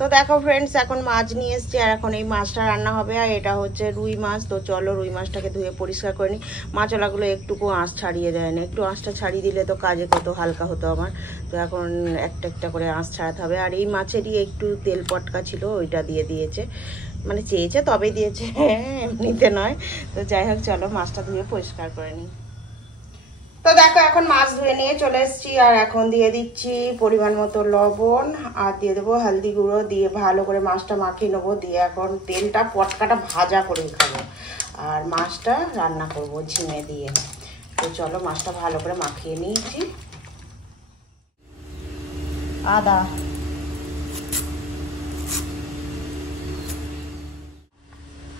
তো দেখো ফ্রেন্ডস, এখন মাছ নিয়ে এসেছি আর এখন এই মাছটা রান্না হবে। আর এটা হচ্ছে রুই মাছ। তো চলো রুই মাছটাকে ধুয়ে পরিষ্কার করে নিই। মাছলাগুলো একটুকু আঁশ ছাড়িয়ে দেয় না, একটু আঁশটা ছাড়িয়ে দিলে তো কাজে কত হালকা হতো আমার। তো এখন একটা একটা করে আঁশ ছাড়াতে হবে। আর এই মাছেরই একটু তেল পটকা ছিল, ওইটা দিয়ে দিয়েছে, মানে চেয়েছে তবে দিয়েছে, এমনিতে নয়। তো যাই হোক, চলো মাছটা ধুয়ে পরিষ্কার করে নিই। তো দেখো এখন মাছ ধুয়ে নিয়ে চলে এসেছি আর এখন দিয়ে দিচ্ছি পরিমাণ মতো লবণ আর দিয়ে দেবো হলদি গুঁড়ো, দিয়ে ভালো করে মাছটা মাখিয়ে নেবো। দিয়ে এখন তেলটা পটকাটা ভাজা করে খাবো আর মাছটা রান্না করব ঝিঙে দিয়ে। তো চলো মাছটা ভালো করে মাখিয়ে নিয়েছি। আদা,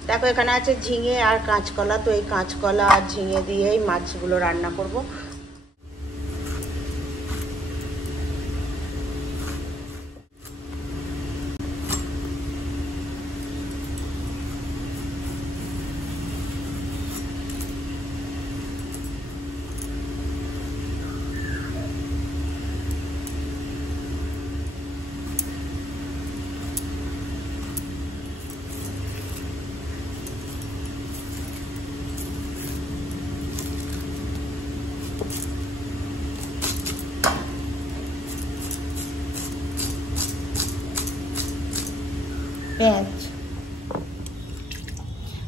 দেখো এখানে আছে ঝিঙে আর কাঁচকলা। তো এই কাঁচকলা আর ঝিঙে দিয়েই মাছগুলো রান্না করব। পেঁয়াজ,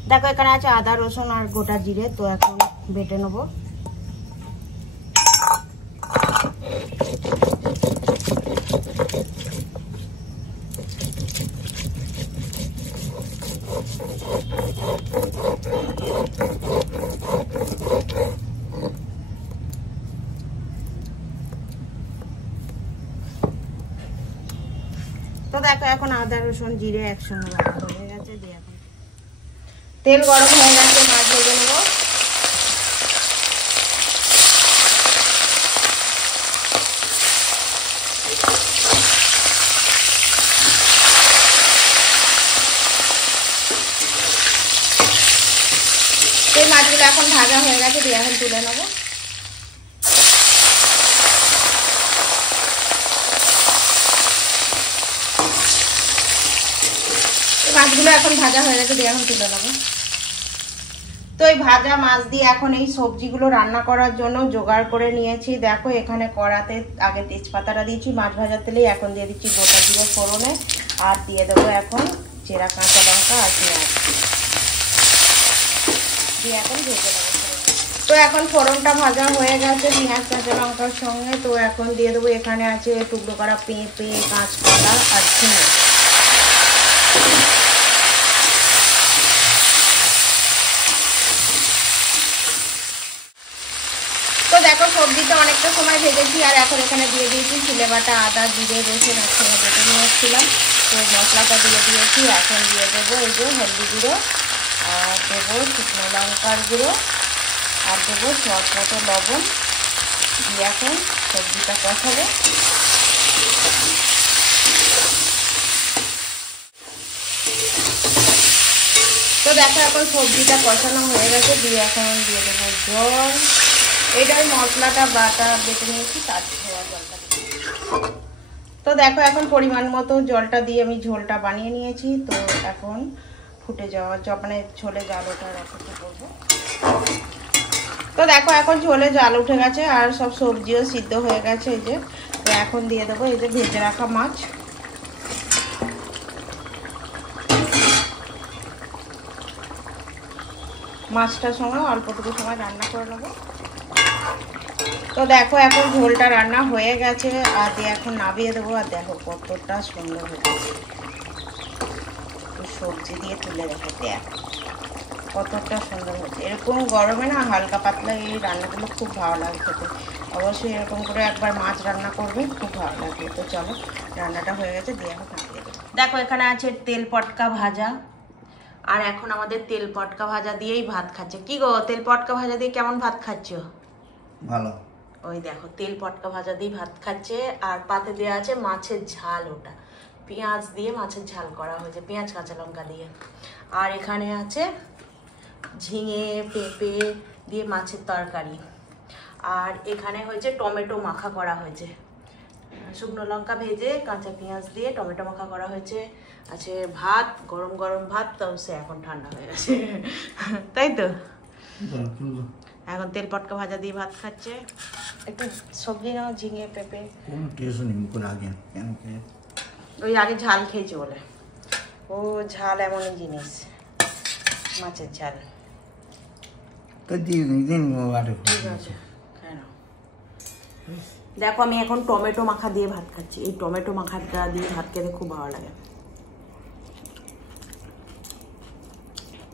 দেখো এখানে আছে আদা রসুন আর গোটা জিরে। তো এখন বেটে নেবো। তো দেখো এখন আদা রসুন জিরে একসঙ্গে বাটা হয়ে গেছে। দিয়ে এখন তেল গরম হয়ে গেছে, মাছ ভেজে নেবো। এই মাছগুলো এখন ভাজা হয়ে গেছে, দিয়ে এখন তুলে নেবো। মাছগুলো এখন ভাজা হয়ে গেছে, দিয়ে এখন তুলে নেবো। তো এই ভাজা মাছ দিয়ে এখন এই সবজিগুলো রান্না করার জন্য জোগাড় করে নিয়েছি। দেখো এখানে কড়াতে আগে তেজপাতাটা দিয়েছি মাছ ভাজার তেলে, এখন দিয়ে দিচ্ছি গোটা জিরে ফোড়নে আর দিয়ে দেবো এখন চেরা কাঁচা লঙ্কা আর পেঁয়াজ দিয়ে এখন ভেজে নেবো। তো এখন ফোড়নটা ভাজা হয়ে গেছে পেঁয়াজ কাঁচা লঙ্কার সঙ্গে। তো এখন দিয়ে দেবো, এখানে আছে টুকরো করা পেঁপে, কাঁচকলা আর ঝিঙে। তো দেখো সবজিটা অনেকটা সময় ভেজেছি আর এখন এখানে দিয়ে দিয়েছি চিলে বাটা আদা জিরে রসুন একসঙ্গে বেটে নিয়ে এসেছিলাম। তো মশলাটা দিয়ে দিয়েছি। এখন দিয়ে দেবো এই যে হলদি গুঁড়ো আর দেবো শুকনো লঙ্কার গুঁড়ো আর দেবো স্বাদ মতো লবণ দিয়ে এখন সবজিটা কষাবো। তো দেখো এখন সবজিটা কষানো হয়ে গেছে, দিয়ে এখন দিয়ে দেবো জল। এটাই মশলাটা বাটা বেটে নিয়েছি তার ধোয়া জলটা। তো দেখো এখন পরিমাণ মতো জলটা দিয়ে আমি ঝোলটা বানিয়ে নিয়েছি। তো এখন ফুটে যাওয়া মানে ঝোলে জাল ওঠার অপেক্ষা করবো। তো দেখো এখন ঝোলে জাল উঠে গেছে আর সব সবজিও সিদ্ধ হয়ে গেছে। এই যে তো এখন দিয়ে দেবো এই যে ভেজে রাখা মাছ। মাছটার সঙ্গে অল্পটুকু সময় রান্না করে নেবো। তো দেখো এখন ঝোলটা রান্না হয়ে গেছে আর দিয়ে এখন নামিয়ে দেবো। আর দেখো কতটা সুন্দর হয়েছে, সবজি দিয়ে তুলে রেখে দেখো কতটা সুন্দর হয়েছে। এরকম গরমে না হালকা পাতলা এই রান্নাগুলো খুব ভালো লাগে খেতে। অবশ্যই এরকম করে একবার মাছ রান্না করবে, খুব ভালো লাগে। তো চলো রান্নাটা হয়ে গেছে, দিয়ে এখন নামিয়ে দেবো। দেখো এখানে আছে তেল পটকা ভাজা আর এখন আমাদের তেল পটকা ভাজা দিয়েই ভাত খাচ্ছে। কি গো, তেল পটকা ভাজা দিয়ে কেমন ভাত খাচ্ছ? ভালো। ওই দেখো তেল পটকা ভাজা দিয়ে ভাত খাচ্ছে আর পাতে দেওয়া আছে মাছের ঝাল, ওটা পেঁয়াজ দিয়ে মাছের ঝাল করা হয়েছে, পেঁয়াজ কাঁচা লঙ্কা দিয়ে। আর এখানে আছে ঝিঙে পেঁপে দিয়ে মাছের তরকারি আর এখানে হয়েছে টমেটো মাখা করা হয়েছে। শুকনো লঙ্কা ভেজে কাঁচা পেঁয়াজ দিয়ে টমেটো মাখা করা হয়েছে। আছে ভাত, গরম গরম ভাত, তো সে এখন ঠান্ডা হয়ে গেছে তাই তো। এখন তেল পটকা ভাজা দিয়ে ভাত খাচ্ছে। একটু সবজি নাও, ঝিঙে পেঁপে। ওই আগে ঝাল খেয়েছে বলে, ও ঝাল এমনই জিনিস, মাছের ঝাল। ঠিক আছে, দেখো আমি এখন টমেটো মাখা দিয়ে ভাত খাচ্ছি। এই টমেটো মাখাটা দিয়ে ভাত খেতে খুব ভালো লাগে।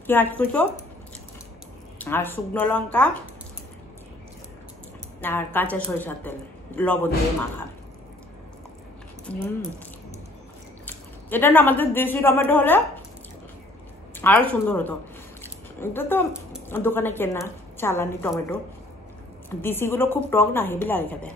পেঁয়াজ কুচো আর শুকনো লঙ্কা আর কাঁচা সরিষার তেল, লবণ দিয়ে মাখা। এটা না আমাদের দেশি টমেটো হলে আরো সুন্দর হতো। এটা তো দোকানে কেনা চালানি টমেটো, দেশিগুলো খুব টক না, হেভি লাগে খেতে।